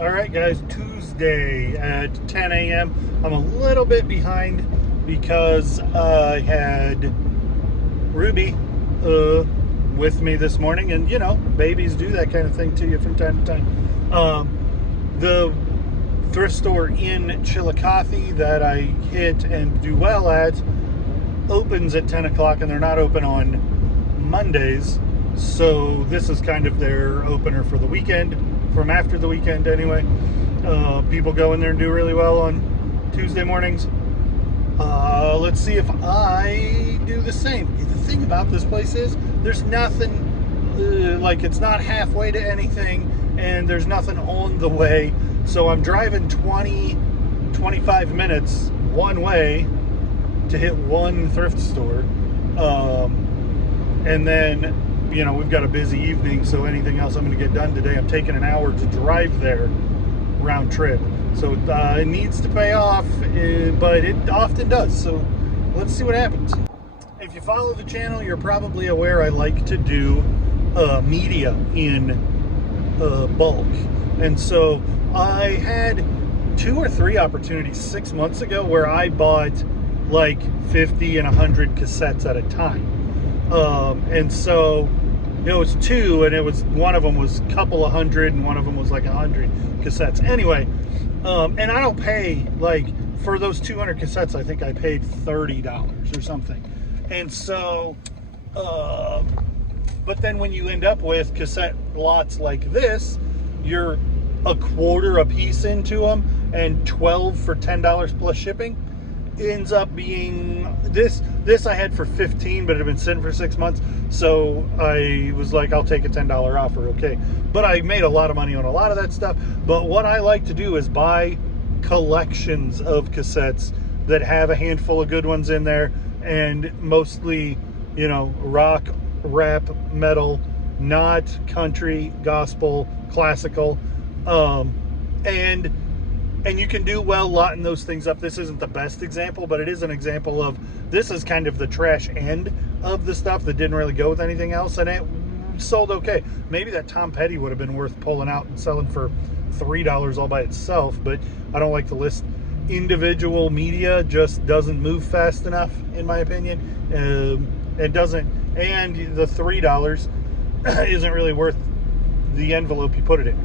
All right, guys, Tuesday at 10 a.m. I'm a little bit behind because I had Ruby with me this morning, and you know, babies do that kind of thing to you from time to time. The thrift store in Chillicothe that I hit and do well at opens at 10 o'clock, and they're not open on Mondays, so this is kind of their opener for the weekend, from after the weekend anyway. People go in there and do really well on Tuesday mornings. Let's see if I do the same. The thing about this place is there's nothing, like it's not halfway to anything, and there's nothing on the way. So I'm driving 25 minutes one way to hit one thrift store. And then, you know, we've got a busy evening, so anything else I'm going to get done today, I'm taking an hour to drive there round trip. So it needs to pay off, but it often does. So let's see what happens. If you follow the channel, you're probably aware I like to do media in bulk. And so I had 2 or 3 opportunities 6 months ago where I bought like 50 and 100 cassettes at a time. And so it was 2, and it was, one of them was a couple of hundred, and one of them was like 100 cassettes. Anyway, and I don't pay, like, for those 200 cassettes, I think I paid $30 or something. And so, but then when you end up with cassette lots like this, you're a quarter a piece into them, and 12 for $10 plus shipping. Ends up being this I had for 15, but it had been sitting for 6 months, so I was like, I'll take a $10 offer, okay. But I made a lot of money on a lot of that stuff. But what I like to do is buy collections of cassettes that have a handful of good ones in there, and mostly, you know, rock, rap, metal, not country, gospel, classical, and you can do well lotting those things up. This isn't the best example, but it is an example of, this is kind of the trash end of the stuff that didn't really go with anything else, and it sold okay. Maybe that Tom Petty would have been worth pulling out and selling for $3 all by itself, but I don't like to list individual media. Just doesn't move fast enough, in my opinion. It doesn't, and the $3 isn't really worth the envelope you put it in.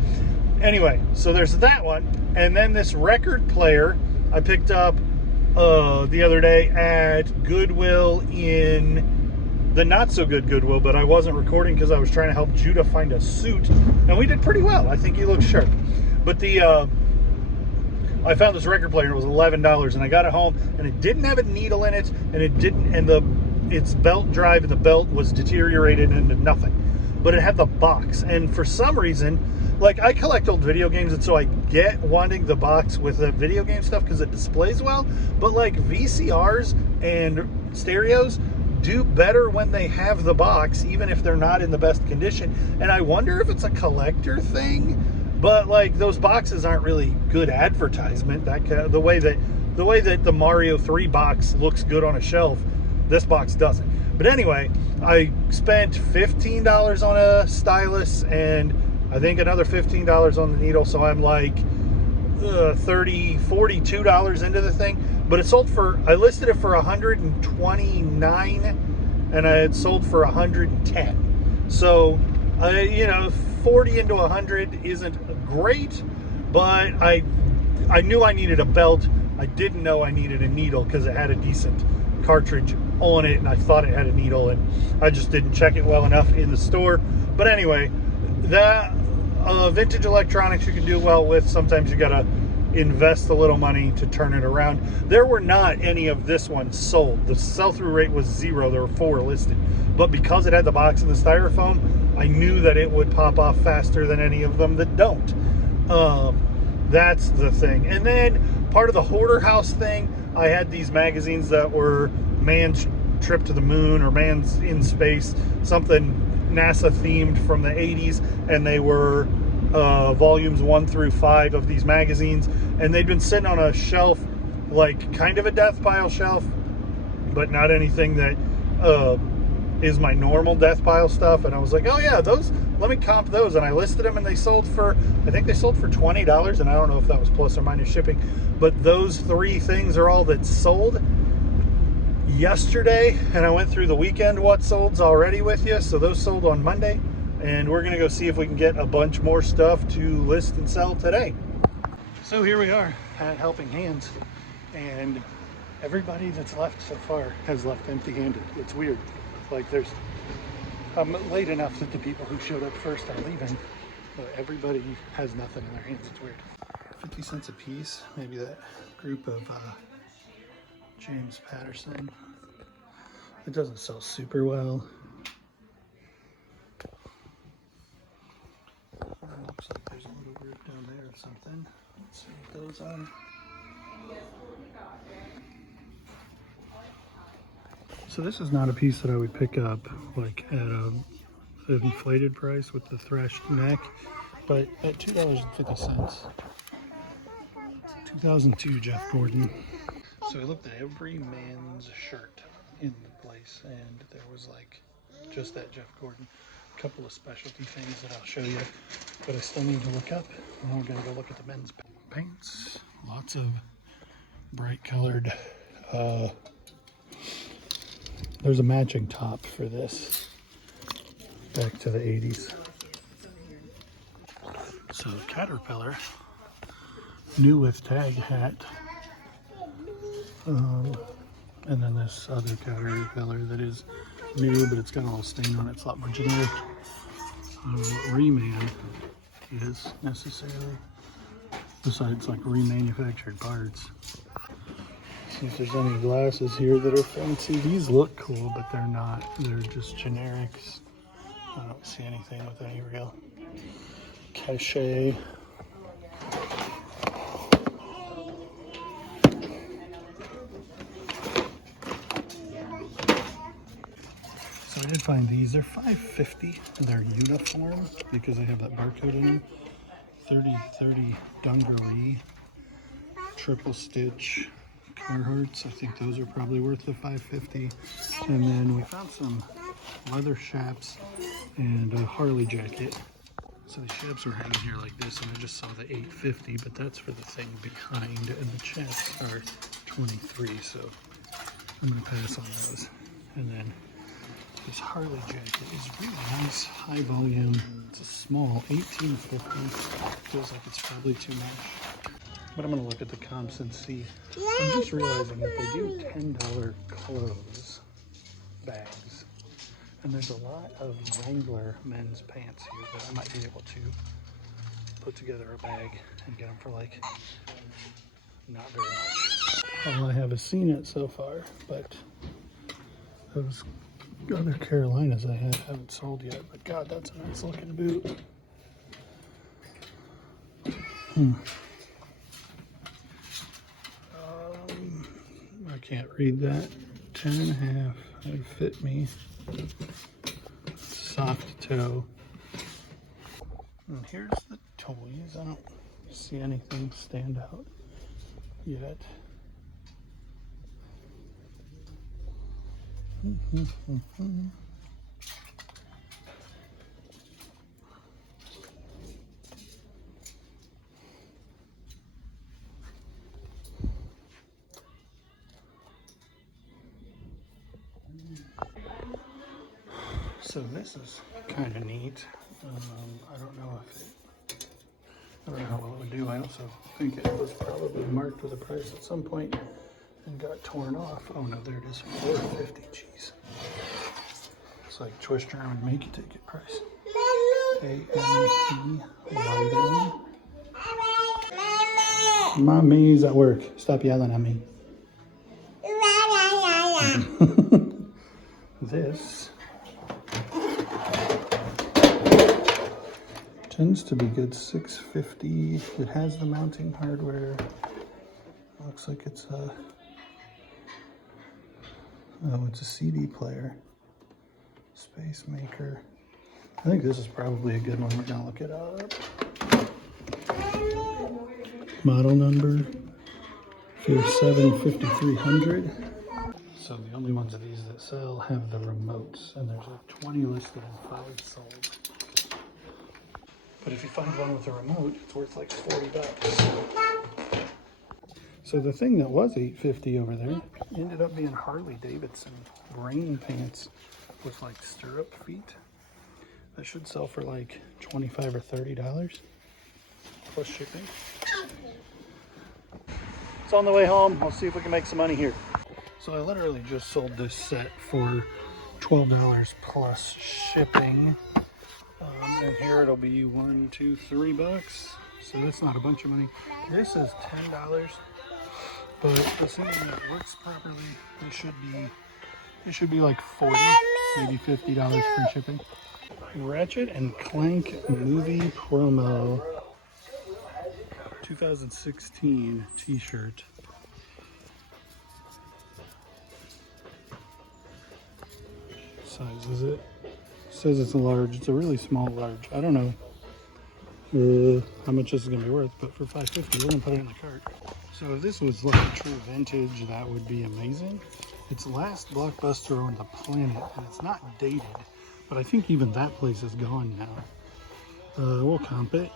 Anyway, so there's that one. And then this record player I picked up the other day at Goodwill, in the not so good Goodwill, but I wasn't recording because I was trying to help Judah find a suit, and we did pretty well. I think he looks sharp. But I found this record player. It was $11, and I got it home, and it didn't have a needle in it, and it didn't, and its belt drive and the belt was deteriorated into nothing. But it had the box, and for some reason, like, I collect old video games, and so I get wanting the box with the video game stuff because it displays well, but like VCRs and stereos do better when they have the box, even if they're not in the best condition. And I wonder if it's a collector thing, but like, those boxes aren't really good advertisement. The way that the Mario 3 box looks good on a shelf, this box doesn't. But anyway, I spent $15 on a stylus, and I think another $15 on the needle, so I'm like $42 into the thing. But it sold for, I listed it for $129, and I had sold for $110. So, you know, 40 into 100 isn't great, but I knew I needed a belt. I didn't know I needed a needle because it had a decent cartridge on it, and I thought it had a needle, and I just didn't check it well enough in the store. But anyway, that vintage electronics you can do well with. Sometimes you gotta invest a little money to turn it around. There were not any of this one sold. The sell-through rate was 0. There were 4 listed, but because it had the box and the styrofoam, I knew that it would pop off faster than any of them that don't. That's the thing. And then part of the hoarder house thing, I had these magazines that were Man's Trip to the Moon or Man's in Space, something NASA themed from the 80s, and they were volumes 1 through 5 of these magazines, and they'd been sitting on a shelf, like kind of a death pile shelf, but not anything that is my normal death pile stuff. And I was like, oh yeah, those let me comp those. And I listed them, and they sold for, I think they sold for $20, and I don't know if that was plus or minus shipping, but those 3 things are all that sold yesterday. And I went through the weekend what sold's already with you, so those sold on Monday, and we're gonna go see if we can get a bunch more stuff to list and sell today. So here we are at Helping Hands, and everybody that's left so far has left empty-handed. It's weird. Like, there's late enough that the people who showed up first are leaving, but everybody has nothing in their hands. It's weird. 50 cents a piece. Maybe that group of James Patterson. It doesn't sell super well. Looks like there's a little group down there or something. Let's see what those are. So this is not a piece that I would pick up like at an inflated price with the threshed neck, but at $2.50. 2002 Jeff Gordon. So I looked at every man's shirt in the place, and there was like just that Jeff Gordon. A couple of specialty things that I'll show you, but I still need to look up, and we're gonna go look at the men's pants. Lots of bright colored, there's a matching top for this, back to the 80s. So Caterpillar, new with tag hat, and then this other Caterpillar that is new, but it's got a little stain on it. It's a lot more generic. Reman is necessarily, besides like remanufactured parts. See if there's any glasses here that are fancy. These look cool, but they're not. They're just generics. I don't see anything with any real cachet. So I did find these. They're $5.50. They're uniform because they have that barcode in them. 30/30 dungaree, triple stitch Carhartts. I think those are probably worth the $5.50. And then we found some leather chaps and a Harley jacket. So the chaps were hanging here like this, and I just saw the $8.50, but that's for the thing behind, and the chaps are $23. So I'm gonna pass on those. And then this Harley jacket is really nice, high volume. It's a small, $18.50. Feels like it's probably too much. But I'm gonna look at the comps and see. I'm just realizing that they do $10 clothes bags. And there's a lot of Wrangler men's pants here that I might be able to put together a bag and get them for like not very much. All I have is seen it so far, but those other Carolinas I haven't sold yet. But God, that's a nice looking boot. I can't read that. 10.5. That would fit me. Soft toe. And here's the toys. I don't see anything stand out yet. So this is kind of neat. I don't know how well it would do. I also think it was probably marked with a price at some point and got torn off. Oh no, there it is, $4.50. Jeez. It's like Twist German make you take it price. AMP lighting. Mommy's at work. Stop yelling at me. This tends to be good, $6.50. It has the mounting hardware. Looks like it's a, it's a CD player. Space Maker. I think this is probably a good one. We're gonna look it up. Model number 575300. So the only ones of these that sell have the remotes, and there's like 20 listed and 5 sold. But if you find one with a remote, it's worth like 40 bucks. So the thing that was $8.50 over there ended up being Harley Davidson rain pants with like stirrup feet. That should sell for like $25 or $30 plus shipping. It's on the way home. I'll see if we can make some money here. So I literally just sold this set for $12 plus shipping. And here it'll be $1, $2, $3. So that's not a bunch of money. This is $10. But assuming that it works properly, it should be like 40, maybe $50 free shipping. Ratchet and Clank movie promo 2016 t-shirt. Size is it? Says it's a large. It's a really small large. I don't know how much this is gonna be worth, but for $5.50 we're gonna put it in the cart. So if this was like a true vintage, that would be amazing. It's last Blockbuster on the planet, and it's not dated, but I think even that place is gone now. We'll comp it.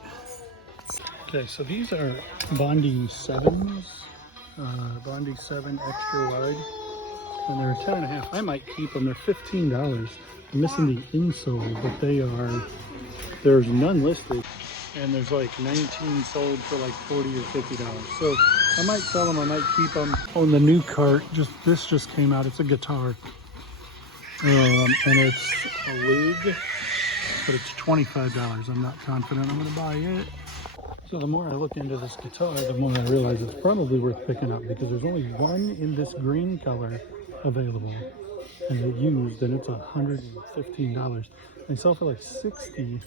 Okay, so these are Bondi 7s, Bondi 7 extra wide, and they're 10.5. I might keep them. They're $15. I'm missing the insole, but there's none listed. And there's like 19 sold for like $40 or $50. So I might sell them, I might keep them. On the new cart, this just came out. It's a guitar. And it's a Lug, but it's $25. I'm not confident I'm gonna buy it. So the more I look into this guitar, the more I realize it's probably worth picking up because there's only one in this green color available. And it's used, and it's $115. They sell for like $60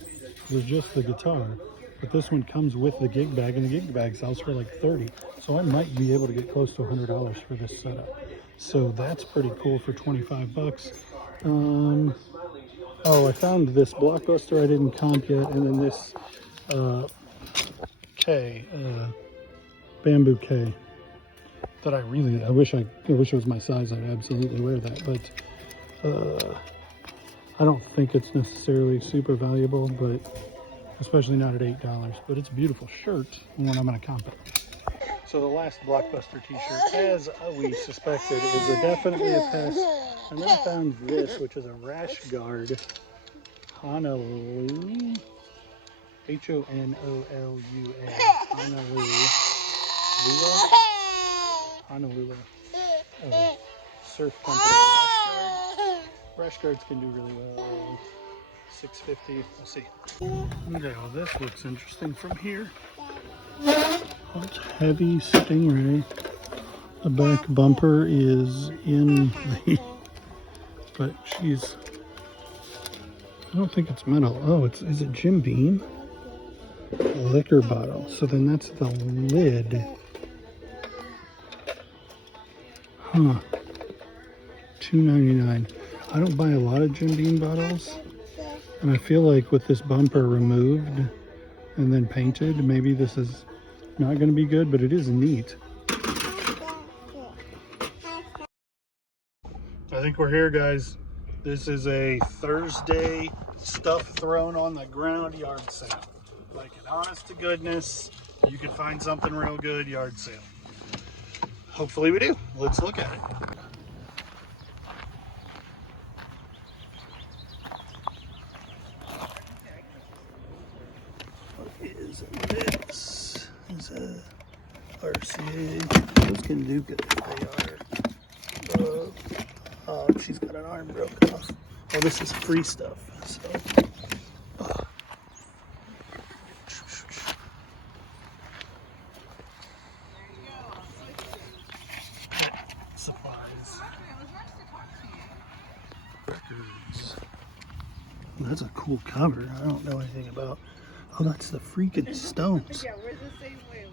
with just the guitar. But this one comes with the gig bag, and the gig bag sells for like $30. So I might be able to get close to $100 for this setup. So that's pretty cool for 25 bucks. Oh, I found this Blockbuster I didn't comp yet, and then this bamboo K that I wish it was my size. I'd absolutely wear that, but I don't think it's necessarily super valuable, but especially not at $8. But it's a beautiful shirt, and I'm going to comp it. So the last Blockbuster t-shirt, as we suspected, is definitely a pass. And then I found this, which is a rash guard Honolulu, Honolua, Honolulu, surf company. Rash guards can do really well. $6.50. We'll see. Okay, well this looks interesting from here. It's heavy Stingray. The back bumper is in the, but I don't think it's metal. Oh, is it Jim Beam? Liquor bottle. So then that's the lid. Huh. $2.99. I don't buy a lot of Jim Beam bottles, and I feel like with this bumper removed and then painted, maybe this is not going to be good, but it is neat. I think we're here, guys. This is a Thursday stuff thrown on the ground yard sale. Like an honest to goodness, you could find something real good yard sale. Hopefully we do. Let's look at it. What is this? Is a RCA. Those can do good if they are. Oh, she's got an arm broken off. Oh, this is free stuff. So. Supplies. Records. That's a cool cover. I don't know anything about. Oh, that's the freaking Stones. Yeah, we're the same way.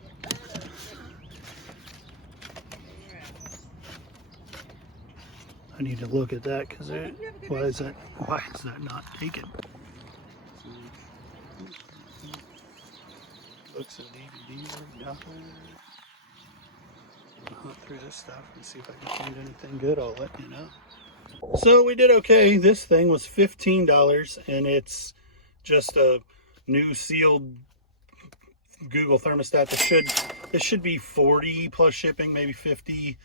I need to look at that because why is that not taken? Books and DVDs are down. I'll hunt through this stuff and see if I can find anything good. I'll let you know. So we did okay. This thing was $15, and it's just a new sealed Google thermostat. This should be 40 plus shipping, maybe 50.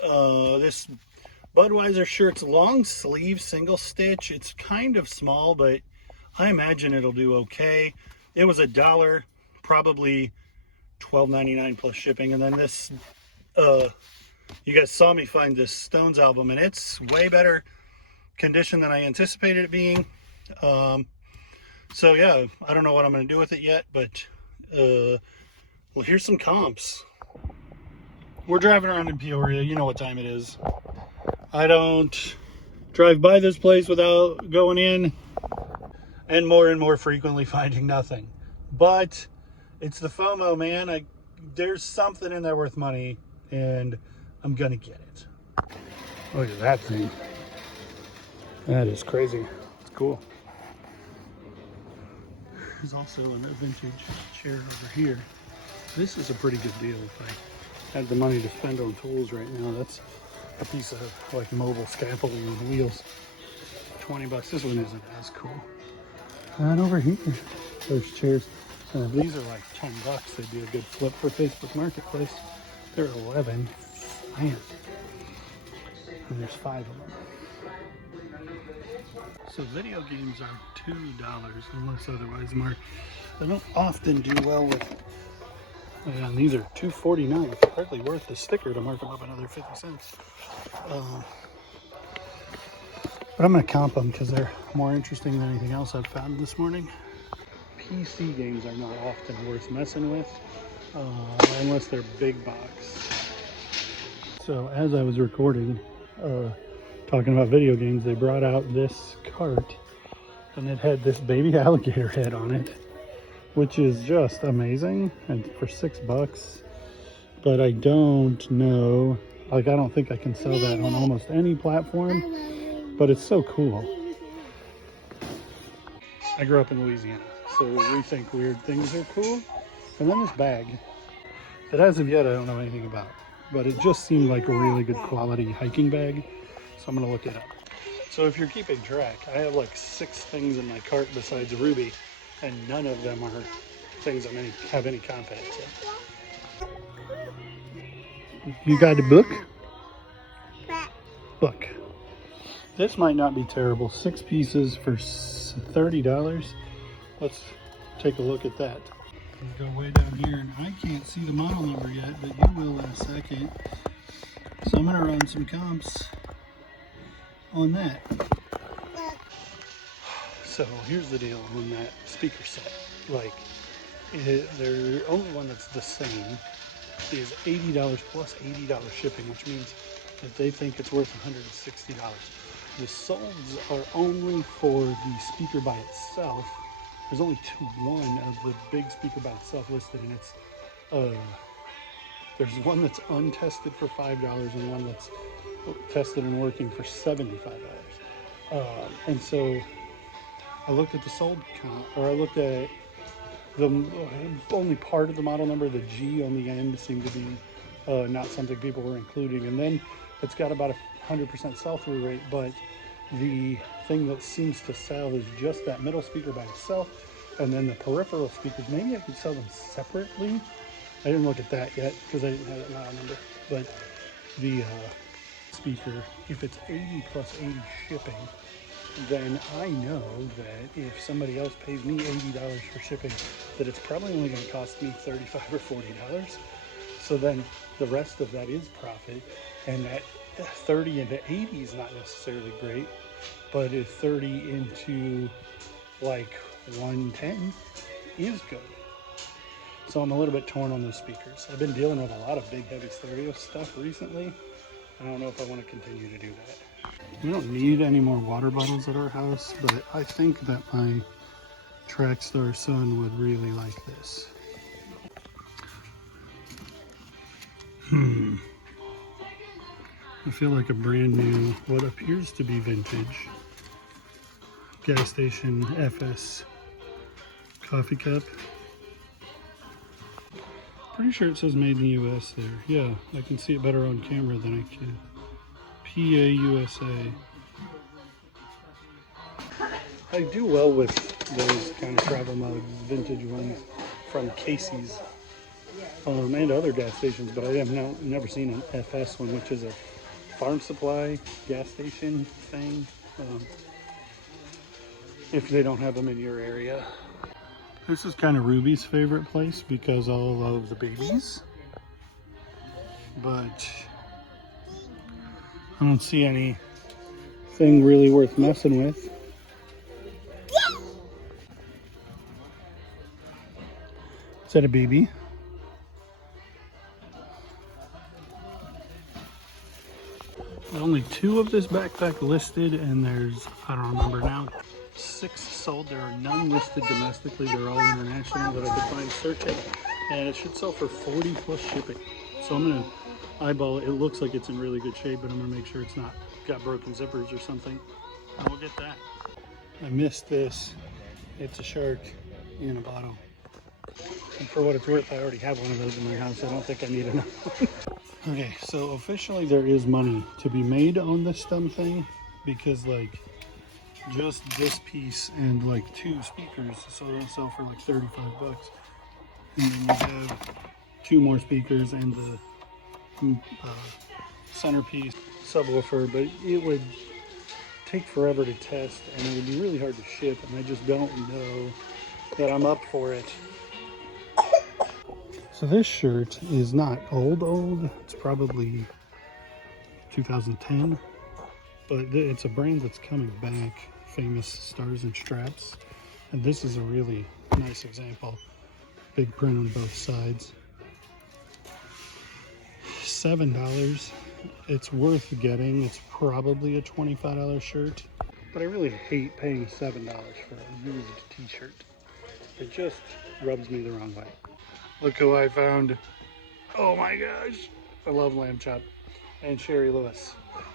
This Budweiser shirt's long sleeve single stitch. It's kind of small, but I imagine it'll do okay. It was $1, probably $12.99 plus shipping. And then this, you guys saw me find this Stones album, and it's way better condition than I anticipated it being. So yeah, I don't know what I'm going to do with it yet, but well, here's some comps. We're driving around in Peoria. You know what time it is. I don't drive by this place without going in and more frequently finding nothing. But it's the FOMO, man. There's something in there worth money, and I'm gonna get it. Look at that thing. That is crazy. It's cool. There's also a vintage chair over here. This is a pretty good deal if I had the money to spend on tools right now. That's a piece of like mobile scaffolding and wheels. 20 bucks. This one isn't as cool. And over here, there's chairs. These are like 10 bucks. They'd be a good flip for Facebook Marketplace. They're 11. Man. And there's 5 of them. So video games are $2 unless otherwise marked. They don't often do well with. And these are $2.49. It's hardly worth the sticker to mark them up another 50 cents. But I'm going to comp them because they're more interesting than anything else I've found this morning. PC games are not often worth messing with unless they're big box. So as I was recording, talking about video games, they brought out this cart and it had this baby alligator head on it, which is just amazing, and for $6. But I don't know, like I don't think I can sell that on almost any platform, but it's so cool. I grew up in Louisiana, so we think weird things are cool. And then this bag that as of yet I don't know anything about, but it just seemed like a really good quality hiking bag, so I'm gonna look it up. So if you're keeping track, I have like 6 things in my cart besides Ruby, and none of them are things I have any confidence in. You got a book? Book. This might not be terrible. 6 pieces for $30. Let's take a look at that. Go way down here, and I can't see the model number yet, but you will in a second. So I'm gonna run some comps on that. So here's the deal on that speaker set. Like, the only one that's the same is $80 plus $80 shipping, which means that they think it's worth $160. The solds are only for the speaker by itself. There's only one of the big speaker by itself listed, and it's there's one that's untested for $5 and one that's tested and working for $75. And so I looked at the sold count, or I looked at the only part of the model number. The G on the end seemed to be not something people were including, and then it's got about 100% sell-through rate, but the thing that seems to sell is just that middle speaker by itself, and then the peripheral speakers. Maybe I could sell them separately. I didn't look at that yet because I didn't have that model number, but the speaker, if it's 80 plus 80 shipping, then I know that if somebody else pays me $80 for shipping, that it's probably only going to cost me $35 or $40. So then the rest of that is profit, and that 30 into 80 is not necessarily great, but if 30 into like 110 is good. So I'm a little bit torn on those speakers. I've been dealing with a lot of big heavy stereo stuff recently. I don't know if I want to continue to do that. We don't need any more water bottles at our house, but I think that my Trackstar son would really like this. I feel like a brand new, what appears to be vintage, gas station FS coffee cup. Pretty sure it says made in the US there. Yeah, I can see it better on camera than I can. PA USA. I do well with those kind of travel mugs, vintage ones from Casey's and other gas stations, but I have never seen an FS one, which is a farm supply gas station thing, if they don't have them in your area. This is kind of Ruby's favorite place because all of the babies, but I don't see anything really worth messing with. Is that a baby? Only 2 of this backpack listed, and there's, I don't remember now, 6 sold. There are none listed domestically. They're all international that I could find searching, and it should sell for 40 plus shipping. So I'm gonna eyeball it. It looks like it's in really good shape, but I'm gonna make sure it's not got broken zippers or something, and we'll get that. I missed this. It's a shark in a bottle. And for what it's worth, I already have one of those in my house. I don't think I need another one. Okay, so officially there is money to be made on this dumb thing, because like just this piece and like 2 speakers, so they'll sell for like 35 bucks. And then you have 2 more speakers and the centerpiece subwoofer, but it would take forever to test and it would be really hard to ship, and I just don't know that I'm up for it. So this shirt is not old. It's probably 2010, but it's a brand that's coming back, Famous Stars and Straps. And this is a really nice example. Big print on both sides. $7. It's worth getting. It's probably a $25 shirt, but I really hate paying $7 for a used t-shirt. It just rubs me the wrong way. Look who I found. Oh my gosh. I love Lamb Chop and Sherry Lewis.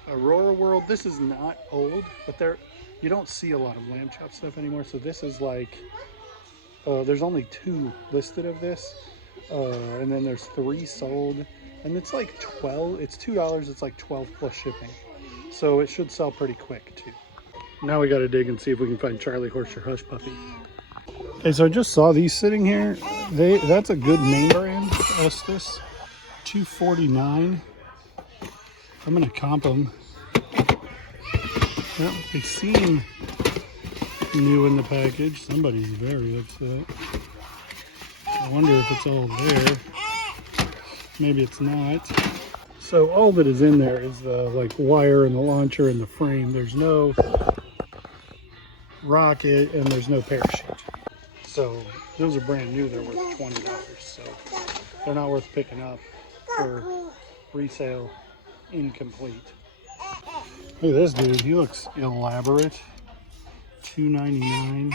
Aurora World, this is not old, but you don't see a lot of Lamb Chop stuff anymore. So this is like, there's only 2 listed of this. And then there's 3 sold. And it's like 12, it's $2, it's like 12 plus shipping. So it should sell pretty quick too. Now we gotta dig and see if we can find Charlie Horse or Hush Puppy. Okay, so I just saw these sitting here. That's a good name brand, Estes. $249. I'm gonna comp them. Well, they seem new in the package. Somebody's very upset. I wonder if it's all there. Maybe it's not. So all that is in there is the like wire and the launcher and the frame. There's no rocket and there's no parachute. So those are brand new. They're worth $20. So they're not worth picking up for resale incomplete. Look at this dude. He looks elaborate. $2.99.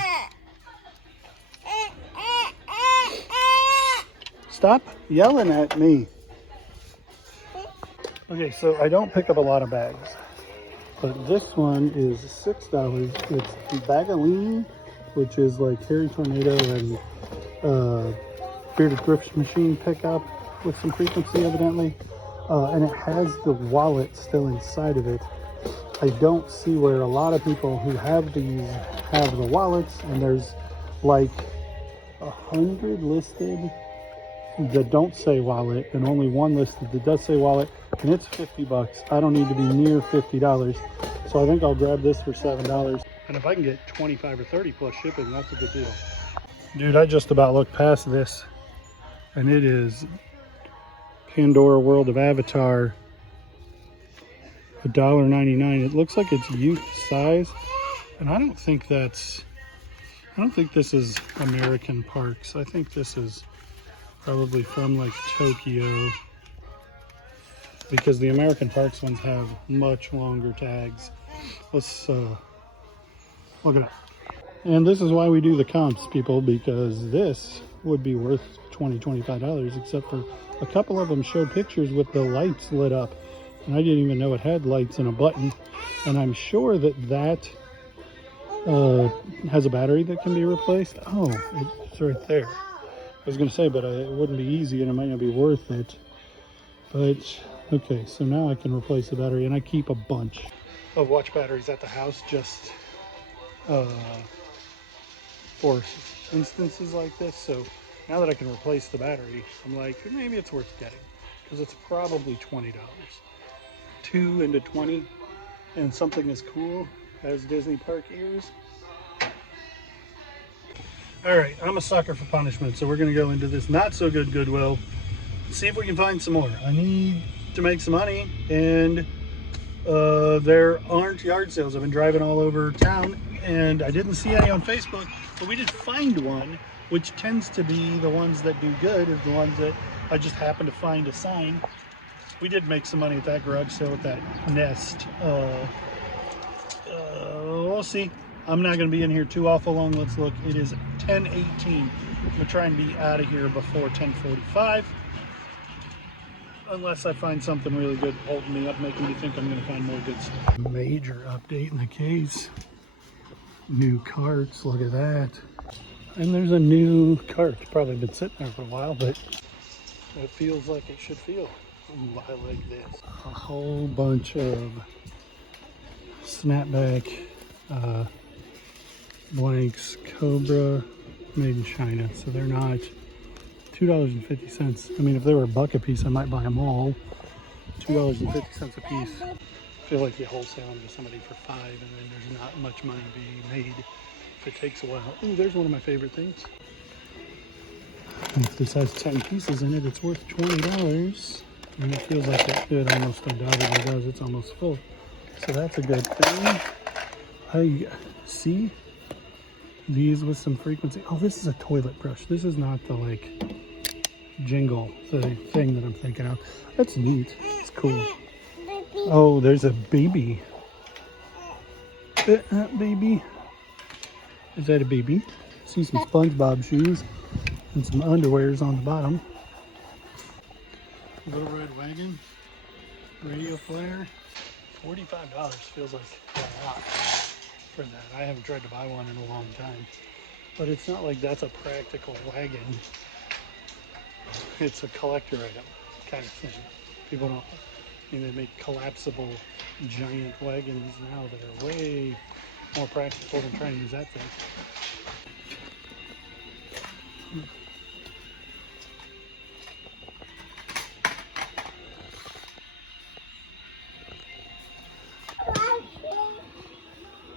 Stop yelling at me. Okay, so I don't pick up a lot of bags, but this one is $6. It's Bagalini, which is like Harry Tornado and Bearded Thrift Machine pickup with some frequency evidently, and it has the wallet still inside of it. I don't see where a lot of people who have these have the wallets, and there's like 100 listed that don't say wallet and only 1 listed that does say wallet, and it's 50 bucks. I don't need to be near $50, so I think I'll grab this for $7. And if I can get 25 or 30 plus shipping, that's a good deal. Dude, I just about looked past this, and it is Pandora World of Avatar, $1.99. It looks like it's youth size, and I don't think this is American Parks. I think this is probably from like Tokyo, because the American Parks ones have much longer tags. Let's look at it. And this is why we do the comps, people, because this would be worth $20-25, except for a couple of them showed pictures with the lights lit up, and I didn't even know it had lights and a button. And I'm sure that has a battery that can be replaced. Oh, it's right there. I was gonna say, but it wouldn't be easy and it might not be worth it. But okay, so now I can replace the battery, and I keep a bunch of watch batteries at the house just for instances like this. So now that I can replace the battery, I'm like, maybe it's worth getting, because it's probably $20. 2 into 20, and something as cool as Disney park ears. All right, I'm a sucker for punishment, so we're gonna go into this not so good Goodwill, see if we can find some more. I need to make some money, and there aren't yard sales. I've been driving all over town and I didn't see any on Facebook, but we did find one, which tends to be the ones that do good, is the ones that I just happened to find a sign. We did make some money at that garage sale at that Nest. We'll see. I'm not going to be in here too awful long. Let's look. It is 10:18. I'm going to try and be out of here before 10:45. Unless I find something really good holding me up, making me think I'm going to find more good stuff. Major update in the case. New carts, look at that. And there's a new cart. Probably been sitting there for a while, but it feels like it should feel. Ooh, I like this. A whole bunch of snapback blanks, Cobra, made in China. So they're not $2.50. I mean, if they were $1 a piece, I might buy them all. $2.50 a piece. I feel like you wholesale them to somebody for $5, and then there's not much money being made if it takes a while. Ooh, there's one of my favorite things. And if this has 10 pieces in it, it's worth $20. And it feels like it almost undoubtedly does. It's almost full. So that's a good thing. I see these with some frequency. Oh, this is a toilet brush. This is not the like jingle, the thing that I'm thinking of. That's neat. It's cool. Oh, there's a baby. Baby. Is that a baby? I see some SpongeBob shoes and some underwears on the bottom. Little Red Wagon. Radio flare. $45 feels like a lot for that. I haven't tried to buy one in a long time. But it's not like that's a practical wagon. It's a collector item kind of thing. People don't, I mean, they make collapsible giant wagons now that are way more practical than trying to use that thing.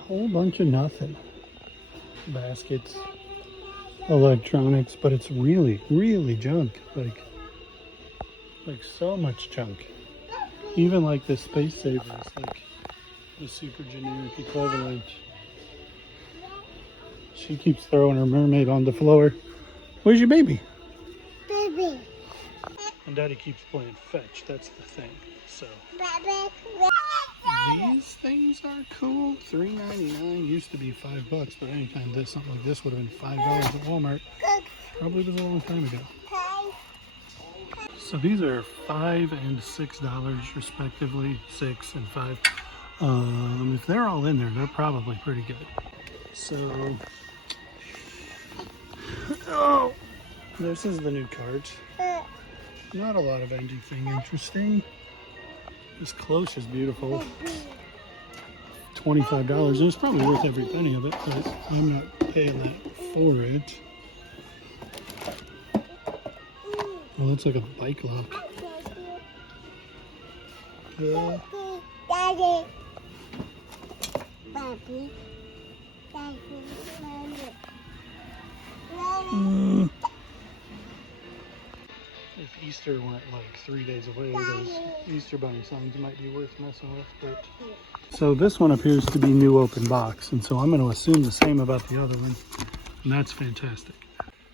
Whole bunch of nothing. Baskets, electronics, but it's really, really junk. Like so much junk. Even like the Space Savers, like the super generic equivalent. She keeps throwing her mermaid on the floor. Where's your baby? Baby. And Daddy keeps playing fetch. That's the thing. So Baby. these things are cool. $3.99 used to be $5, but anytime something like this would have been $5 at Walmart. Probably was a long time ago. So these are $5 and $6 respectively, 6 and 5. If they're all in there, they're probably pretty good. So, oh, this is the new cart. Not a lot of anything interesting. This cloche is beautiful. $25. It's probably worth every penny of it, but I'm not paying that for it. Well, looks like a bike lock. Daddy. Daddy. If Easter went like 3 days away, those Easter bunny signs might be worth messing with. But so this one appears to be new open box, and so I'm going to assume the same about the other one, and that's fantastic.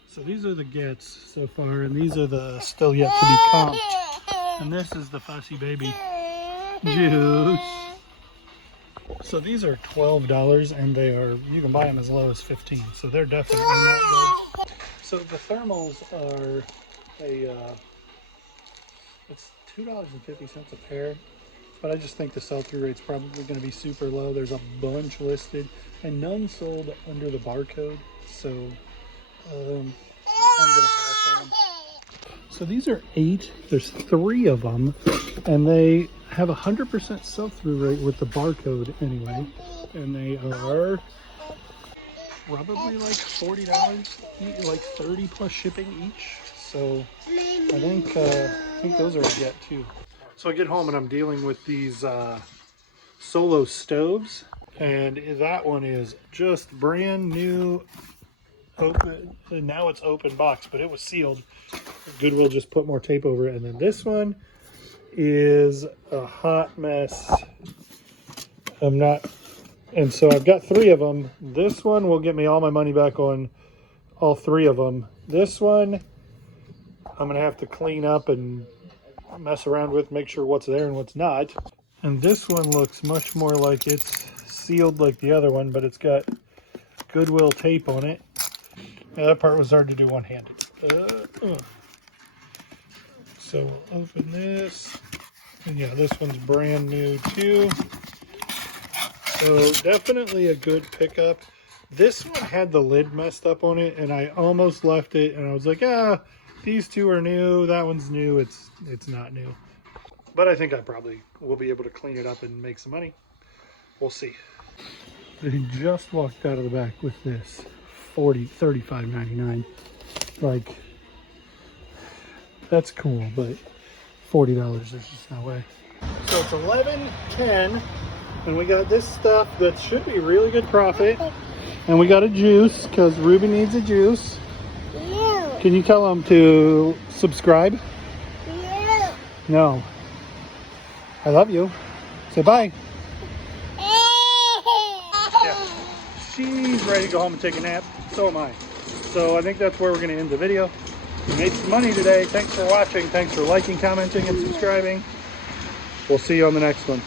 So these are the gets so far, and these are the still yet to be comped, and this is the Fussy Baby juice. So these are $12, and you can buy them as low as $15, so they're definitely not good. So the thermals are it's $2.50 a pair, but I just think the sell-through rate's probably going to be super low. There's a bunch listed, and none sold under the barcode, so I'm gonna pass on them. So these are 8. There's 3 of them, and they have 100% sell-through rate with the barcode anyway, and they are probably like $40, like 30 plus shipping each. So I think those are a get too. So I get home and I'm dealing with these Solo stoves, and that one is just brand new, open, and now it's open box, but it was sealed. Goodwill just put more tape over it. And then this one is a hot mess. And so I've got 3 of them. This one will get me all my money back on all 3 of them. This one I'm gonna have to clean up and mess around with, make sure what's there and what's not. And this one looks much more like it's sealed like the other one, but it's got Goodwill tape on it. Yeah, that part was hard to do one-handed. So we'll open this. And yeah, this one's brand new too. So definitely a good pickup. This one had the lid messed up on it, and I almost left it, and I was like, these 2 are new. That one's new. It's not new. But I think I probably will be able to clean it up and make some money. We'll see. They just walked out of the back with this $35.99. Like, that's cool, but $40, there's just no way. So it's 11:10, and we got this stuff that should be really good profit. And we got a juice, because Ruby needs a juice. You. Can you tell them to subscribe? You. No. I love you. Say bye. Yeah. She's ready to go home and take a nap. So am I. So I think that's where we're going to end the video. We made some money today. Thanks for watching. Thanks for liking, commenting, and subscribing. We'll see you on the next one.